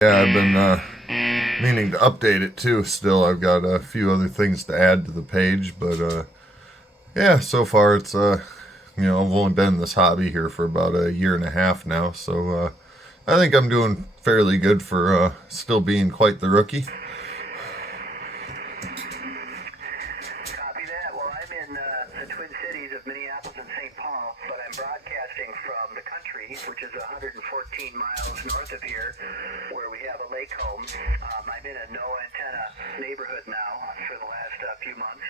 Yeah, I've been meaning to update it too. Still, I've got a few other things to add to the page, but yeah, so far it's I've only been in this hobby here for about a year and a half now, so I think I'm doing fairly good for still being quite the rookie. Copy that. Well, I'm in the Twin Cities of Minneapolis and St. Paul, but I'm broadcasting from the country, which is 114 miles north of here, where we have a lake home. I'm in a no antenna neighborhood now for the last few months.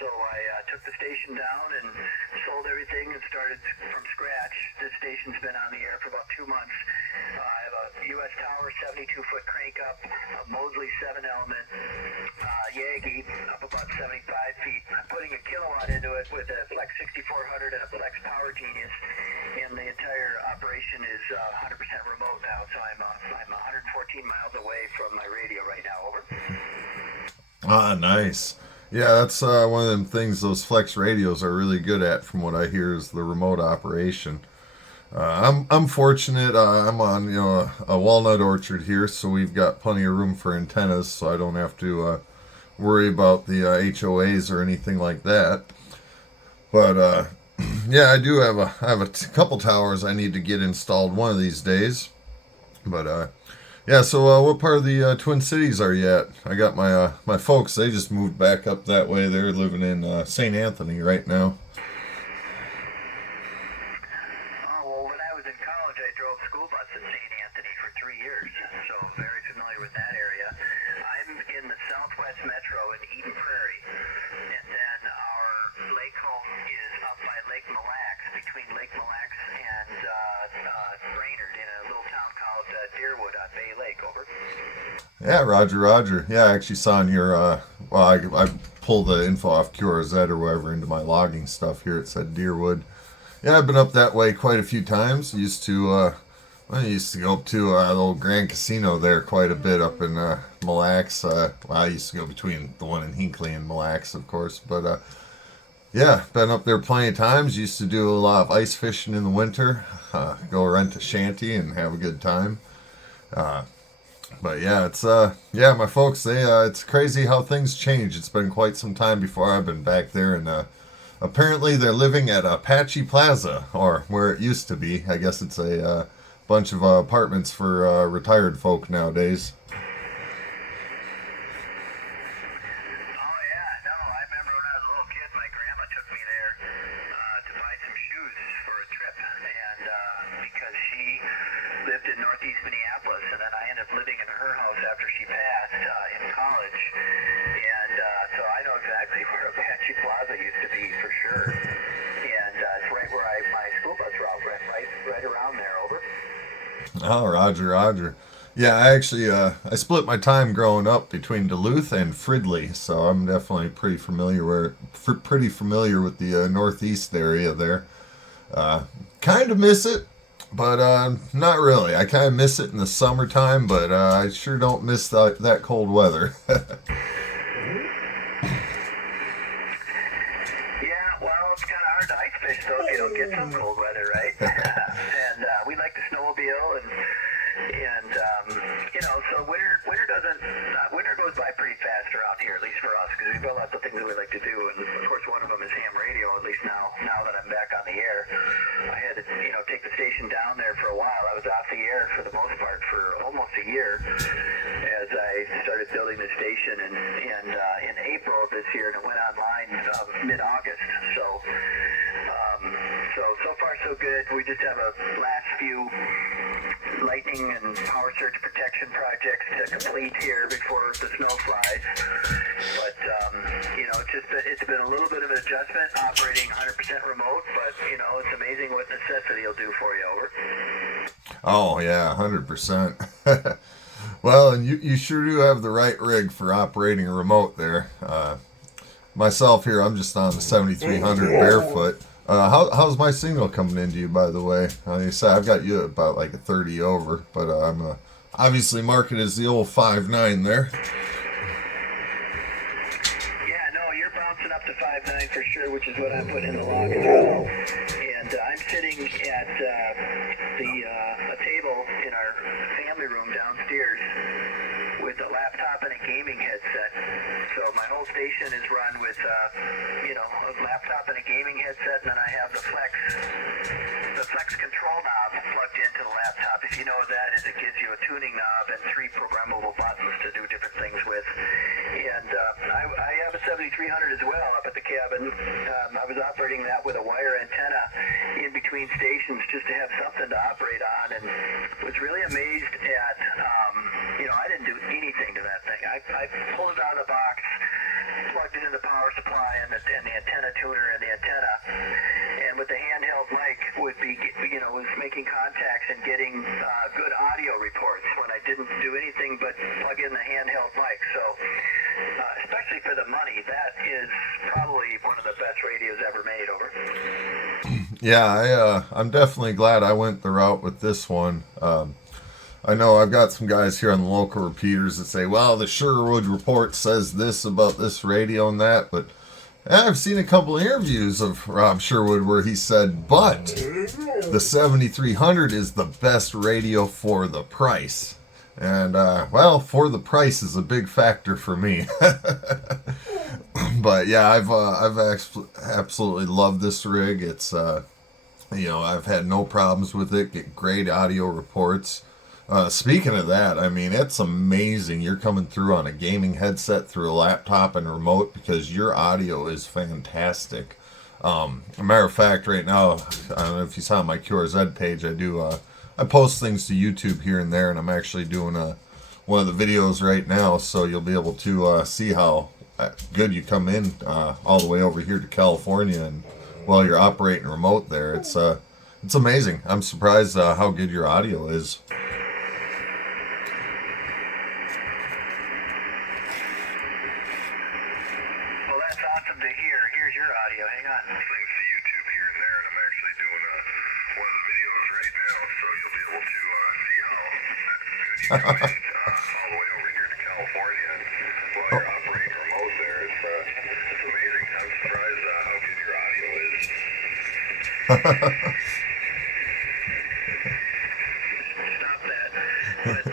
So I took the station down and sold everything and started from scratch. This station's been on the air for about 2 months. I have a U.S. Tower 72-foot crank up, a Mosley 7-element, Yagi up about 75 feet. I'm putting a kilowatt into it with a Flex 6400 and a Flex Power Genius, and the entire operation is 100% remote now. So I'm 114 miles away from my radio right now. Over. Ah, nice. Yeah, that's one of them things those flex radios are really good at, from what I hear, is the remote operation. I'm fortunate. I'm on a walnut orchard here, so we've got plenty of room for antennas, so I don't have to worry about the HOAs or anything like that. But yeah, I have a couple towers I need to get installed one of these days. But yeah, so what part of the Twin Cities are you at? I got my folks. They just moved back up that way. They're living in St. Anthony right now. Oh, well, when I was in college, I drove school bus in St. Anthony for 3 years, so very familiar with that area. I'm in the Southwest Metro in Eden Prairie, and then our lake home is up by Lake Mille Lacs, between Lake Mille Lacs and Brainerd, in a little town called Deerwood on Bay Lake. Over. Yeah, Roger, Roger. Yeah, I actually saw in your I pulled the info off QRZ or wherever into my logging stuff here. It said Deerwood. Yeah, I've been up that way quite a few times. I used to go up to the old Grand Casino there quite a bit up in Mille Lacs. I used to go between the one in Hinckley and Mille Lacs, of course. But yeah, been up there plenty of times. Used to do a lot of ice fishing in the winter. Go rent a shanty and have a good time. Uh, but yeah, it's yeah, my folks. It's crazy how things change. It's been quite some time before I've been back there, and apparently they're living at Apache Plaza, or where it used to be. I guess it's a bunch of apartments for retired folk nowadays. Oh yeah, no, I remember when I was a little kid, my grandma took me there to buy some shoes for a trip, and because she lived in Northeast Minneapolis, and then I ended up living in her house after she passed in college, and so I know exactly where Apache Plaza used to be for sure, and it's right where my school bus route went, right around there. Over. Oh, Roger, Roger. Yeah, I actually I split my time growing up between Duluth and Fridley, so I'm definitely pretty familiar with the northeast area there. Uh, kind of miss it, but not really. I kind of miss it in the summertime, but I sure don't miss that cold weather. Yeah, well, it's kind of hard to ice fish though if you don't get some cold weather, right? And we like to snowmobile and so winter goes by pretty fast around here, at least for us, because we've got lots of things that we like to do, and of course one of them is ham radio. At least now that I'm back on the air, I had to take the station down there for a while. I was off the air for the most part for almost a year as I started building the station, and in April of this year, and it went online mid-August. So far so good. We just have a last few lightning and power surge protection projects to complete here before the snow flies. But it's been a little bit of an adjustment operating 100% remote. But it's amazing what necessity will do for you. Over. Oh yeah, 100%. Well, and you sure do have the right rig for operating a remote there. Myself here, I'm just on the 7300 barefoot. How's my signal coming into you, by the way? Like I said, I've got you about like a 30 over, but I'm obviously marked as the old 5.9 there. Yeah, no, you're bouncing up to 5.9 for sure, which is what I'm putting in the log as well. And I'm sitting at a table in our family room downstairs laptop and a gaming headset. So my whole station is run with, a laptop and a gaming headset, and then I have the flex control knob plugged into the laptop. If you know what that is, it gives you a tuning knob and 3 programmable buttons to do different things with. And I have a 7300 as well up at the cabin. I was operating that with a wire antenna in between stations just to have something to operate on, and was really amazed at, I didn't do anything to that thing. I pulled it out of the box, plugged it in the power supply and the antenna tuner and the antenna, and with the handheld mic was making contacts and getting good audio reports when I didn't do anything but plug in the handheld mic. So especially for the money, that is probably one of the best radios ever made. Over. Yeah, I'm definitely glad I went the route with this one. I know I've got some guys here on the local repeaters that say, well, the Sherwood report says this about this radio and that, but I've seen a couple of interviews of Rob Sherwood where he said, but the 7300 is the best radio for the price. And, for the price is a big factor for me. But yeah, I've absolutely loved this rig. It's, I've had no problems with it, get great audio reports. Speaking of that, I mean, it's amazing. You're coming through on a gaming headset through a laptop and remote because your audio is fantastic. A matter of fact, right now, I don't know if you saw my QRZ page, I post things to YouTube here and there, and I'm actually doing one of the videos right now, so you'll be able to see how good you come in all the way over here to California, and while you're operating remote there, it's amazing. I'm surprised how good your audio is. All the way over here to California, while you're operating remote there, it's amazing. I'm surprised how good your audio is. Stop that. But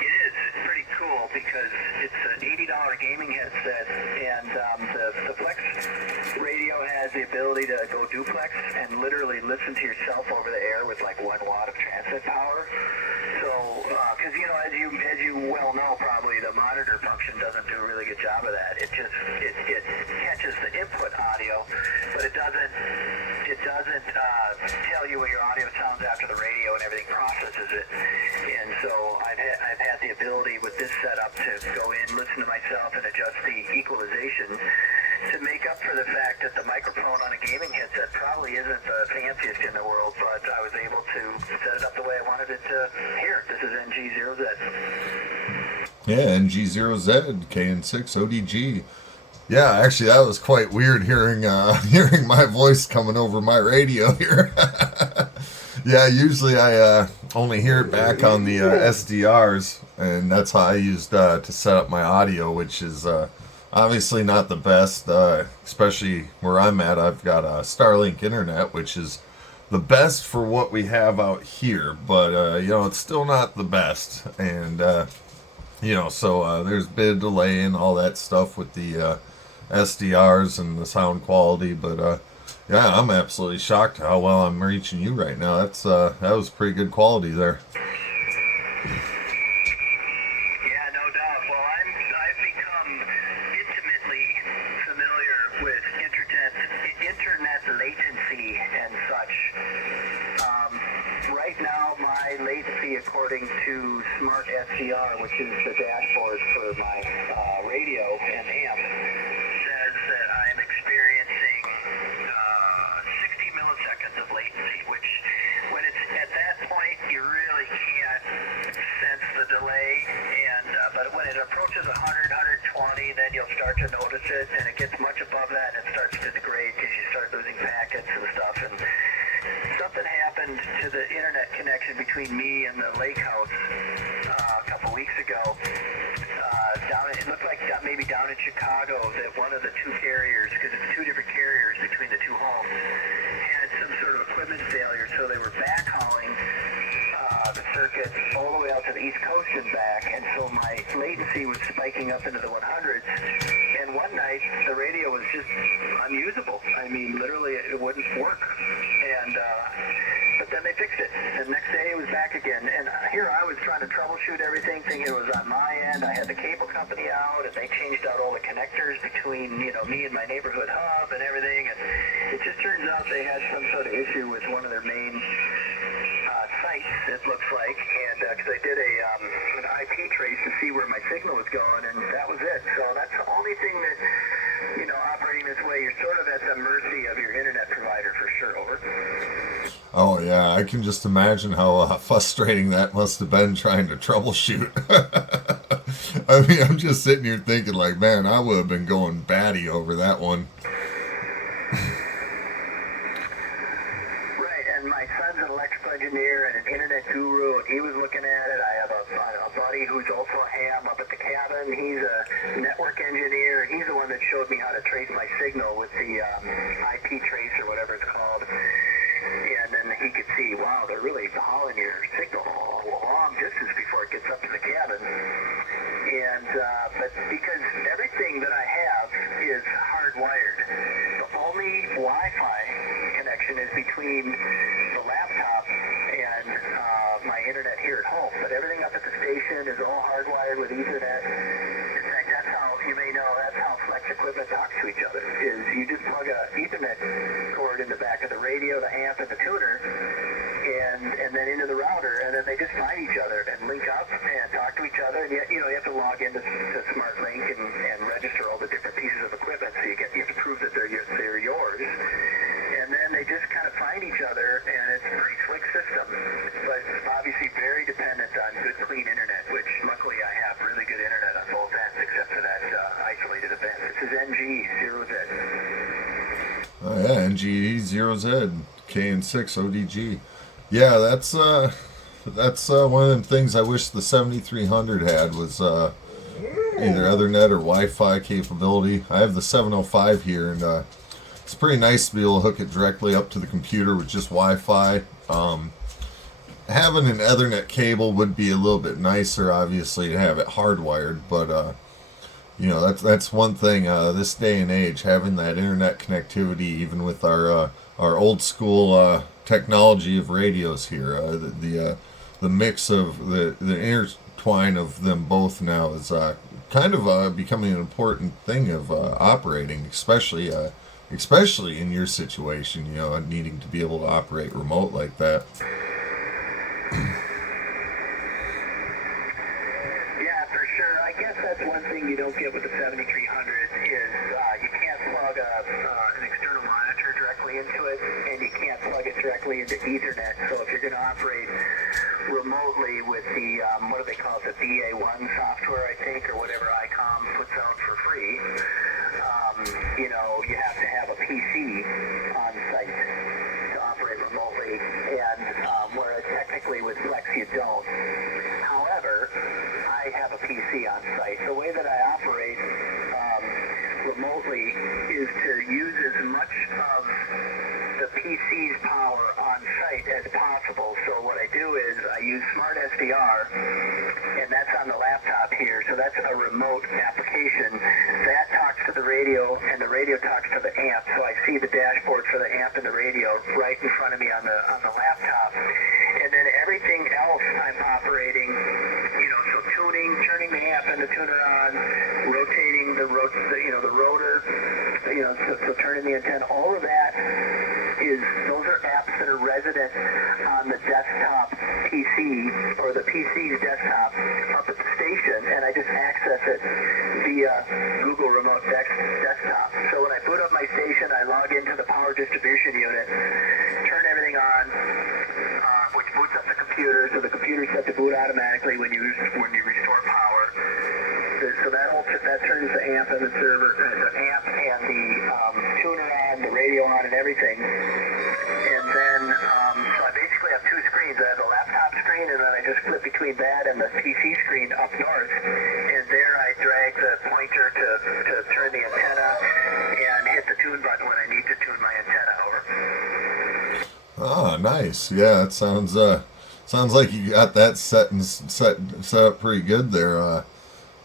it is pretty cool because it's an $80 gaming headset, and the Flex radio has the ability to go duplex and literally listen to yourself over the air with like 1 watt of transmit power. So, because as you well know, probably the monitor function doesn't do a really good job of that. It catches the input audio, but it doesn't tell you what your audio sounds after the radio, and everything processes it. And so I've had the ability with this setup to go in, listen to myself, and adjust the equalization to make up for the fact that the microphone on a gaming headset probably isn't the fanciest in the world, but I was able to set it up the way I wanted it to hear. This is NG0Z. Yeah, NG0Z, KN6, ODG. Yeah, actually, that was quite weird hearing my voice coming over my radio here. Yeah, usually I only hear it back on the SDRs, and that's how I used to set up my audio, which is obviously not the best, especially where I'm at. I've got Starlink internet, which is the best for what we have out here, but it's still not the best. And so there's a bit of delay and all that stuff with the SDRs and the sound quality, but yeah, I'm absolutely shocked how well I'm reaching you right now. That was pretty good quality there. According to Smart SCR, which is the dashboard for my radio and amp, says that I'm experiencing 60 milliseconds of latency, which when it's at that point, you really can't sense the delay. But when it approaches 100, 120, then you'll start to notice it, and it gets much above that, and it starts to degrade because you start losing packets and stuff. And something happened to the internet connection between me and the lake house a couple weeks ago. It looked like maybe down in Chicago that one of the two carriers, because it's two different carriers between the two homes, had some sort of equipment failure, so they were backhauling the circuit all the way out to the East Coast and back, and so my latency was spiking up into the 100s. And one night, the radio was just unusable. I mean, literally, it wouldn't work. And but then they fixed it. The next day, it was back again. And here I was trying to troubleshoot everything, thinking it was on my end. I had the cable company out, and they changed out all the connectors between, you know, me and my neighborhood hub and everything. And it just turns out they had some sort of issue with one of their main sites, it looks like, and because I did an IP trace to see where my signal was going, and that was it. So that's the only thing that, you know, operating this way, you're sort of at the mercy of your internet provider for sure. Over. Oh yeah, I can just imagine how frustrating that must have been trying to troubleshoot. I mean, I'm just sitting here thinking like, man, I would have been going batty over that one. My son's an electrical engineer and an internet guru, and he was looking at it. I have a buddy who's also a ham up at the cabin. He's a network engineer, and he's the one that showed me how to trace my signal with the IP trace or whatever it's called. And then he could see, wow, they're really hauling your signal a long distance before it gets up to the cabin. And but because everything that I have is hardwired, the only Wi-Fi connection is between the laptop and my internet here at home. But everything up at the station is all hardwired with Ethernet. In fact, that's how, you may know, that's how Flex equipment talks to each other, is you just plug a Ethernet cord in the back of the radio, the amp, and the tuner, and then into the router, and then they just find each other and link up and talk to each other. And yet, you know, you have to log into SmartLink and register all the different pieces of equipment, so you have to prove that they're yours. And then they just kind of find each other, and it's a pretty slick system, but obviously very dependent on good, clean internet, which luckily I have really good internet on both ends, except for that isolated event. This is NG0Z. Oh yeah, NG0Z, KN6 ODG. Yeah, that's one of them things I wish the 7300 had was either Ethernet or Wi-Fi capability. I have the 705 here, and it's pretty nice to be able to hook it directly up to the computer with just Wi-Fi. Having an Ethernet cable would be a little bit nicer, obviously, to have it hardwired, but you know, that's one thing this day and age, having that internet connectivity, even with our old school technology of radios here, the mix of the intertwine of them both now is kind of becoming an important thing of operating, especially in your situation, you know, needing to be able to operate remote like that. Yeah, for sure. I guess that's one thing you don't get with the 7300 is you can't plug an external monitor directly into it, and you can't plug it directly into Ethernet. So if you're going to operate remotely with the, what do they call it, the BA1 software, I think, or whatever Icom puts out for free, you know, you have to have a PC on site to operate remotely, and whereas technically with Flex you don't. However, I have a PC on site. The way that I operate remotely is to use as much of the PC's power on site as possible. So what I do is I use Smart SDR, and that's on the laptop here. So that's a remote application that talks to the radio, and the radio talks to the amp. So I see the dashboard for the amp and the radio right in front of me on the laptop. And then everything else I'm operating, you know, so tuning, turning the amp and the tuner on, rotating the rotor, you know, so turning the antenna, all of that those are apps that are resident on the desktop PC or the PC's desktop up at the station, and I just access it via Google Remote Desktop. So when I boot up my station, I log into the power distribution unit, turn everything on, which boots up the computer, so the computer's set to boot automatically when you restore power. So that turns the amp and the server, the amp and the tuner on, the radio on, and everything. And then, so I basically have two screens. I have the laptop screen, and then I just flip between that and the PC screen up north. And there I drag the pointer to turn the antenna and hit the tune button when I need to tune my antenna over. Ah, nice. Yeah, that sounds Sounds like you got that set up pretty good there.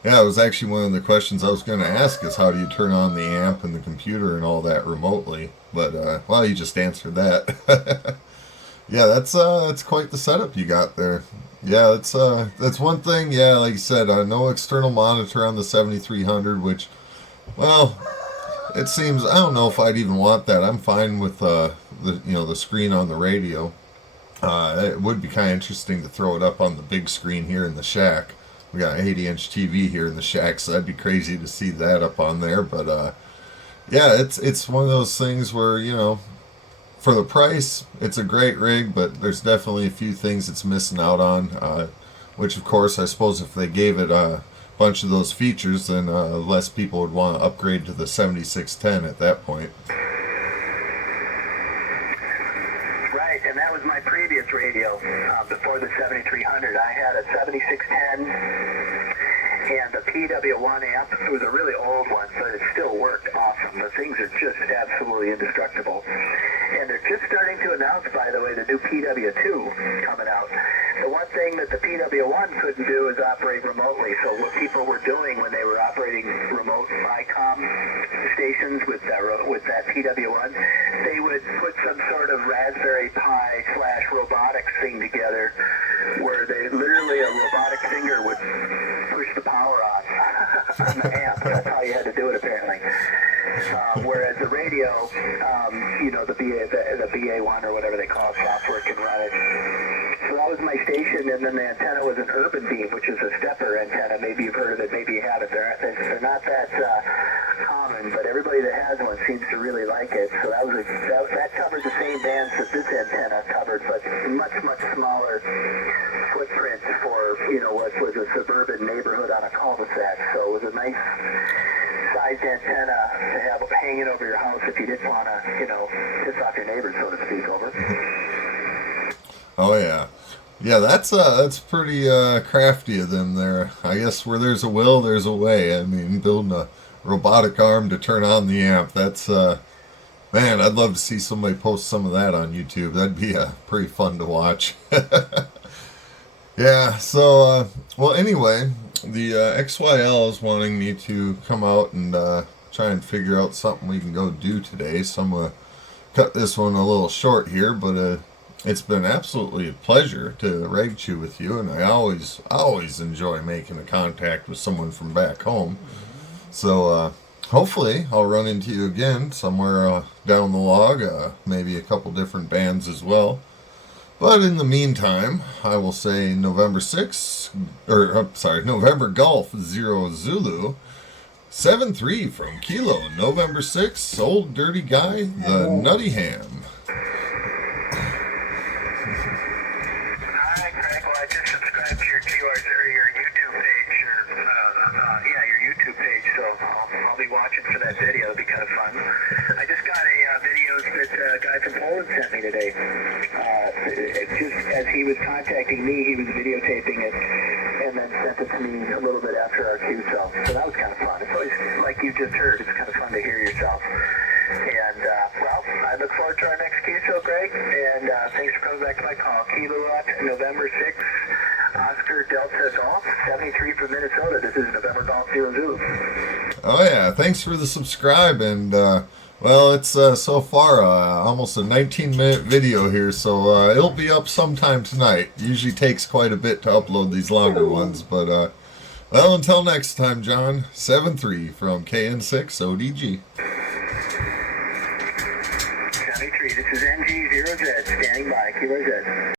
Yeah, it was actually one of the questions I was going to ask is how do you turn on the amp and the computer and all that remotely? But well, you just answered that. Yeah, that's quite the setup you got there. Yeah, that's one thing. Yeah, like you said, no external monitor on the 7300, which, well, it seems I don't know if I'd even want that. I'm fine with the screen on the radio. It would be kind of interesting to throw it up on the big screen here in the shack. We got an 80-inch TV here in the shack, so that'd be crazy to see that up on there. But yeah, it's one of those things where for the price, it's a great rig, but there's definitely a few things it's missing out on. Which, of course, I suppose if they gave it a bunch of those features, then less people would want to upgrade to the 7610 at that point. Right, and that was my previous radio before the 7300. I had a 7610 and the PW1 amp. It was a really old one, but it still worked awesome. The things are just absolutely indestructible. And they're just starting to announce, by the way, the new PW2 coming out. The one thing that the PW1 couldn't do is operate remotely. So what people were doing when they were operating remote Icom stations with that PW1, they would put some sort of Raspberry Pi / robotics thing together where they literally a robotic finger would push the power on the amp. That's how you had to do it, apparently. Whereas the radio, the BA1 or whatever they call it, software can run it. So that was my station, and then the antenna was an Urban Beam, which is a stepper antenna. Maybe you've heard of it, maybe you haven't. They're not that common, but everybody that has one seems to really like it. So that covered the same bands that this antenna covered, but much, much smaller footprint for, what was a suburban neighborhood on a cul-de-sac. So it was a nice sized antenna to have hanging over your house if you didn't want to, piss off your neighbors, so to speak. Over. Oh yeah, yeah. That's pretty crafty of them there. I guess where there's a will, there's a way. I mean, building a robotic arm to turn on the amp. That's man. I'd love to see somebody post some of that on YouTube. That'd be pretty fun to watch. Yeah. So well, anyway, the XYL is wanting me to come out and try and figure out something we can go do today. So I'm gonna cut this one a little short here, but it's been absolutely a pleasure to rag chew with you, and I always enjoy making a contact with someone from back home. So hopefully I'll run into you again somewhere down the log, maybe a couple different bands as well. But in the meantime, I will say November Golf 0 Zulu 7-3 from Kilo, November 6th, Old Dirty Guy, the Nutty Ham. Hi, Craig. Well, I just subscribed to your your YouTube page, your YouTube page. So I'll be watching for that video. It'll be kind of fun. I just got a videos that a guy from Poland sent me today. Just as he was contacting me, he was videotaping it and then sent it to me a little bit after our QSO. So that was kind of fun. It's always, like you just heard, it's kind of fun to hear yourself. And, well, I look forward to our next QSO, Greg, and thanks for coming back to my call. Kilo November 6th, Oscar Delta Golf, 73 from Minnesota. This is November Golf 0 Zulu. Oh yeah, thanks for the subscribe, and well, it's so far almost a 19-minute video here, so it'll be up sometime tonight. Usually takes quite a bit to upload these longer ones, but well, until next time, John, 7-3 from KN6 ODG. 73, this is NG0Z, standing by, Kilo Z.